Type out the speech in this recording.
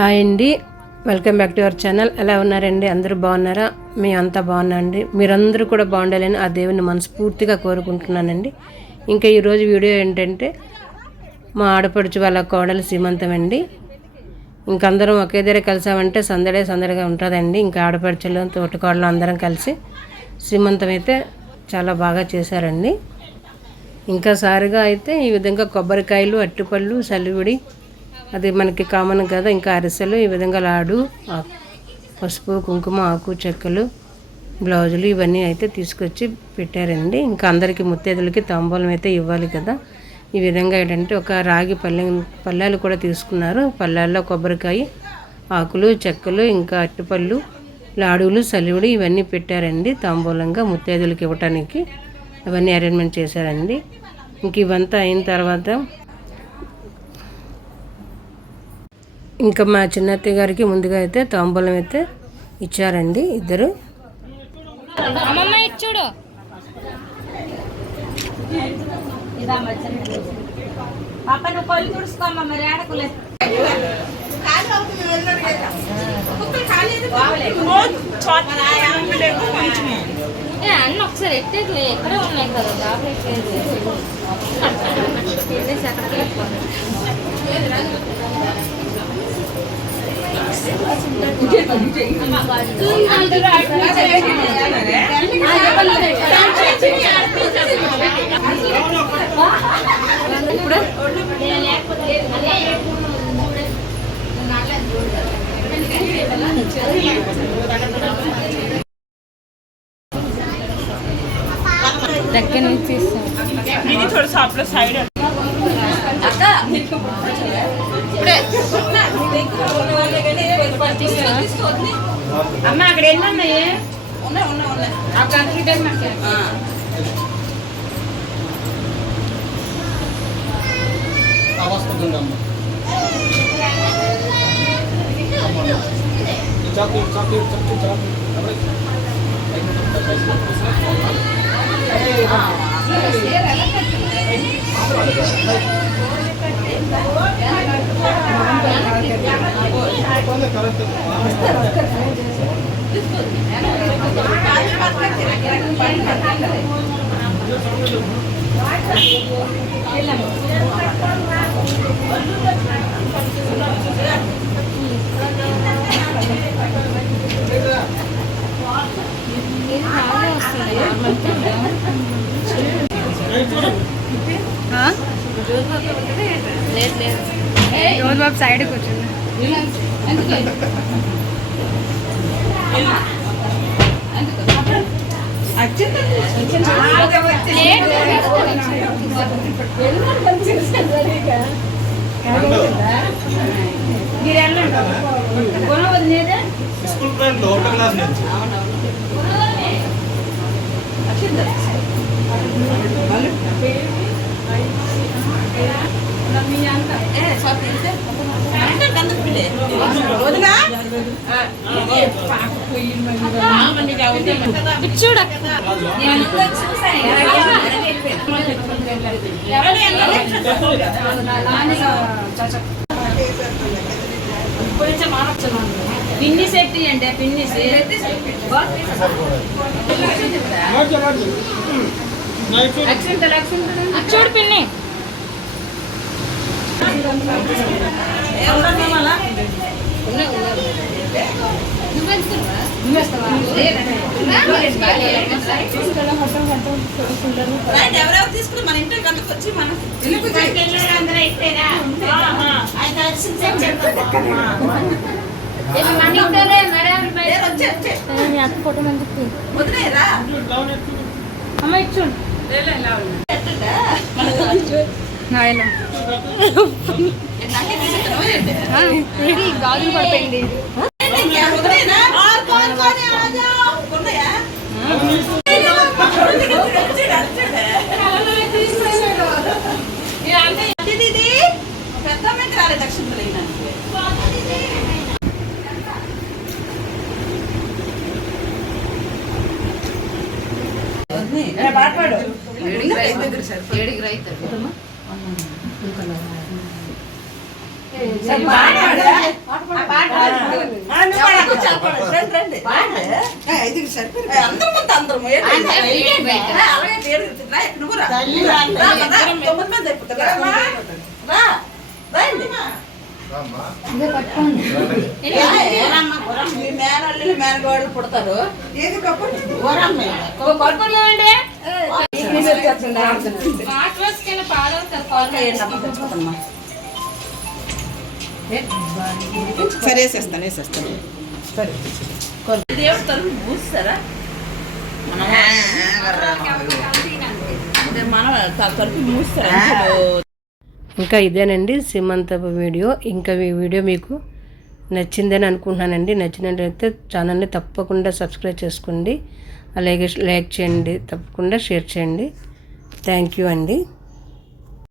Hi అండి, welcome back to our channel. ఎలా ఉన్నారండి? అందరూ బాగున్నారా? మీ అంతా బాగున్నాండి. మీరందరూ కూడా బాగుండాలని ఆ దేవుని మనస్ఫూర్తిగా కోరుకుంటున్నానండి. ఇంకా ఈరోజు వీడియో ఏంటంటే మా ఆడపడుచు వాళ్ళ కోడలు సీమంతం అండి. ఇంకందరం ఒకే దగ్గర కలిసామంటే సందడిగా ఉంటుందండి. ఇంకా ఆడపడుచులు తోటికోడలు అందరం కలిసి సీమంతం అయితే చాలా బాగా చేశారండి. ఇంకా సారిగా అయితే ఈ విధంగా కొబ్బరికాయలు, అట్టిపళ్ళు, సలివిడి, అది మనకి కామన్ కదా. ఇంకా అరిసెలు, ఈ విధంగా లాడు, పసుపు, కుంకుమ, ఆకు, చెక్కలు, బ్లౌజులు ఇవన్నీ అయితే తీసుకొచ్చి పెట్టారండి. ఇంకా అందరికీ ముత్తైదులకి తాంబూలం అయితే ఇవ్వాలి కదా. ఈ విధంగా ఏంటంటే ఒక రాగి పళ్ళాలు కూడా తీసుకున్నారు. పళ్ళాల్లో కొబ్బరికాయ, ఆకులు, చెక్కలు, ఇంకా అట్టిపళ్ళు, లాడులు, సలివిడి ఇవన్నీ పెట్టారండి. తాంబూలంగా ముత్తైదులకి ఇవ్వటానికి అవన్నీ అరేంజ్మెంట్ చేశారండి. ఇంక ఇవంతా అయిన తర్వాత ఇంకా మా చిన్నత్తయ్య గారికి ముందుగా అయితే తాంబూలం అయితే ఇచ్చారండి ఇద్దరు. అన్న ఒకసారి ఎట్టేది ఎక్కడే ఉన్నాయి కదా టాబ్లెట్ దగ్గర నుంచి అమ్మ అక్కడ ఎన్ని ఉన్నాయి? లేదు రోజు బాబు సైడ్ కూర్చుంది. చూడ పిన్ని సెట్ అంటే పిన్ని చూడు పిన్ని ఎవరెవరు తీసుకుని మన ఇంటికి అందుకు వచ్చి మనం అమ్మ ఇచ్చుడు గాజులు పడిపోయింది. బాగా అందరం ముందు అందరం అలాగే పేరు తిరుగుతున్నా నువ్వు రా 9 మంది అయిపోతారు రా రండి మీ మేనల్లు మేనగోడలు పుడతారు సరే వేసేస్తాను సరే దేవుడు తలుపు మూస్తారా మనం తలుపు మూస్తారా ఇంకా ఇదేనండి సీమంతపు వీడియో. ఇంకా ఈ వీడియో మీకు నచ్చిందని అనుకుంటున్నానండి. నచ్చినట్లయితే ఛానల్ని తప్పకుండా సబ్స్క్రైబ్ చేసుకోండి, అలాగే లైక్ చేయండి, తప్పకుండా షేర్ చేయండి. థ్యాంక్ యూ అండి.